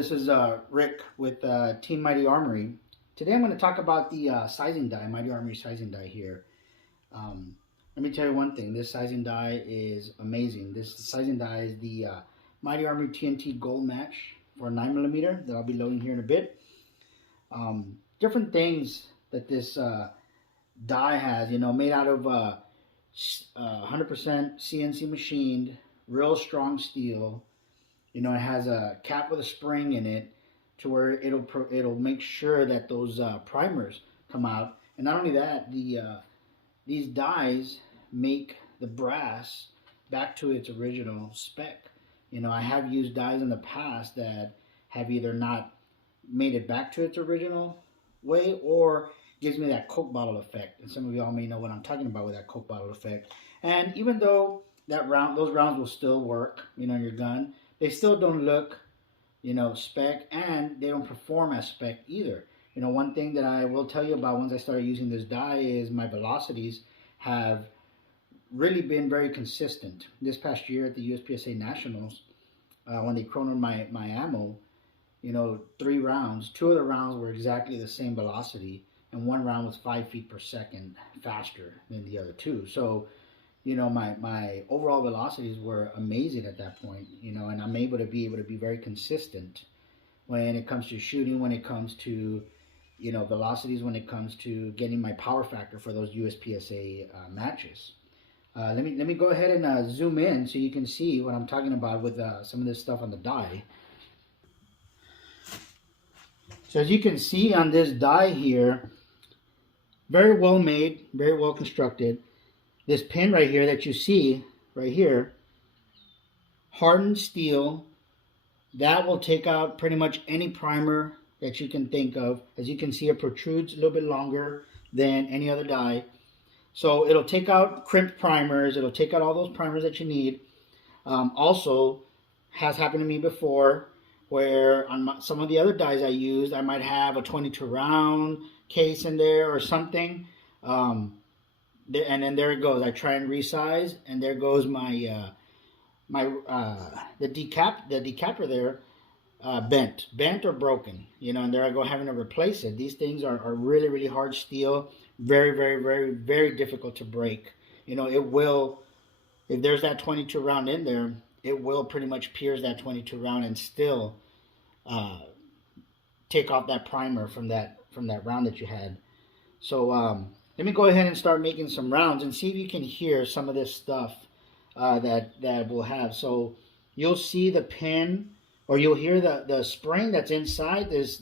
this is Rick with Team Mighty Armory. Today I'm going to talk about the sizing die, Mighty Armory sizing die here. Let me tell you one thing, this sizing die is amazing. This sizing die is the Mighty Armory TNT Gold Match for 9mm that I'll be loading here in a bit. Different things that this die has, made out of 100% CNC machined, real strong steel. It has a cap with a spring in it to where it'll make sure that those primers come out. And not only that, these dies make the brass back to its original spec. I have used dies in the past that have either not made it back to its original way or gives me that Coke bottle effect. And some of y'all may know what I'm talking about with that Coke bottle effect. And even though those rounds will still work, in your gun, they still don't look, spec, and they don't perform as spec either. One thing that I will tell you about once I started using this die is my velocities have really been very consistent. This past year at the USPSA Nationals, when they chronoed my ammo, 3 rounds, 2 of the rounds were exactly the same velocity, and 1 round was 5 feet per second faster than the other 2. So, my overall velocities were amazing at that point, and I'm able to be very consistent when it comes to shooting, when it comes to, velocities, when it comes to getting my power factor for those USPSA matches. Let me go ahead and zoom in so you can see what I'm talking about with some of this stuff on the die. So as you can see on this die here, very well made, very well constructed. This pin right here that you see right here, hardened steel, that will take out pretty much any primer that you can think of. As you can see, it protrudes a little bit longer than any other die. So it'll take out crimped primers, it'll take out all those primers that you need. Also, has happened to me before where on some of the other dies I used, I might have a 22 round case in there or something. And then there it goes. I try and resize, and there goes my the decaper there, bent or broken. And there I go having to replace it. These things are really, really hard steel, very, very, very, very difficult to break. It will, if there's that 22 round in there, it will pretty much pierce that 22 round and still take off that primer from that round that you had. So let me go ahead and start making some rounds and see if you can hear some of this stuff that we'll have. So you'll see the pin, or you'll hear the spring that's inside this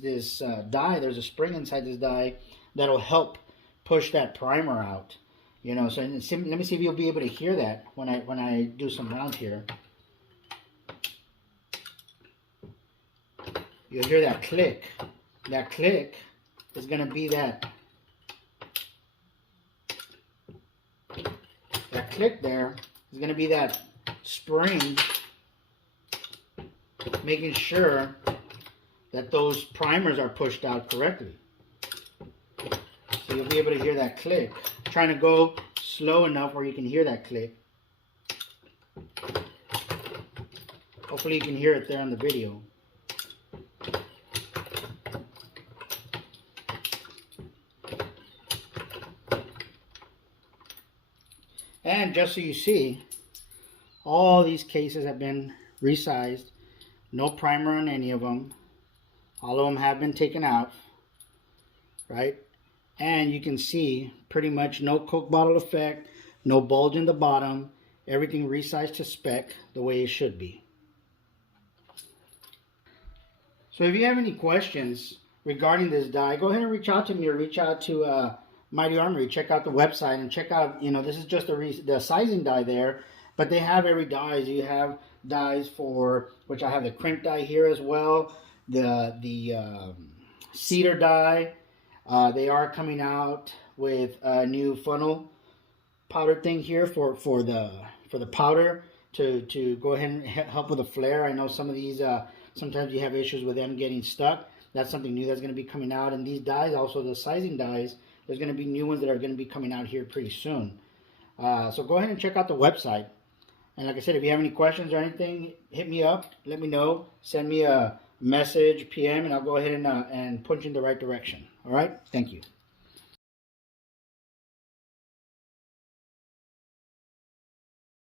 die. There's a spring inside this die that'll help push that primer out. So let me see if you'll be able to hear that when I do some rounds here. You'll hear that click. That click is going to be that click there is going to be that spring making sure that those primers are pushed out correctly. So you'll be able to hear that click. I'm trying to go slow enough where you can hear that click. Hopefully you can hear it there on the video. And just so you see, all these cases have been resized. No primer on any of them. All of them have been taken out, right? And you can see pretty much no Coke bottle effect, no bulge in the bottom. Everything resized to spec the way it should be. So if you have any questions regarding this die, go ahead and reach out to me or reach out to Mighty Armory. Check out the website and check out, this is just the sizing die there, but they have every dies. You have dies for, which I have the crimp die here as well, the cedar die. They are coming out with a new funnel powder thing here for the powder to go ahead and help with the flare. I know some of these, sometimes you have issues with them getting stuck. That's something new that's going to be coming out. And these dies, also the sizing dies, there's going to be new ones that are going to be coming out here pretty soon. So go ahead and check out the website. And like I said, if you have any questions or anything, hit me up. Let me know. Send me a message, PM, and I'll go ahead and point you in the right direction. All right? Thank you.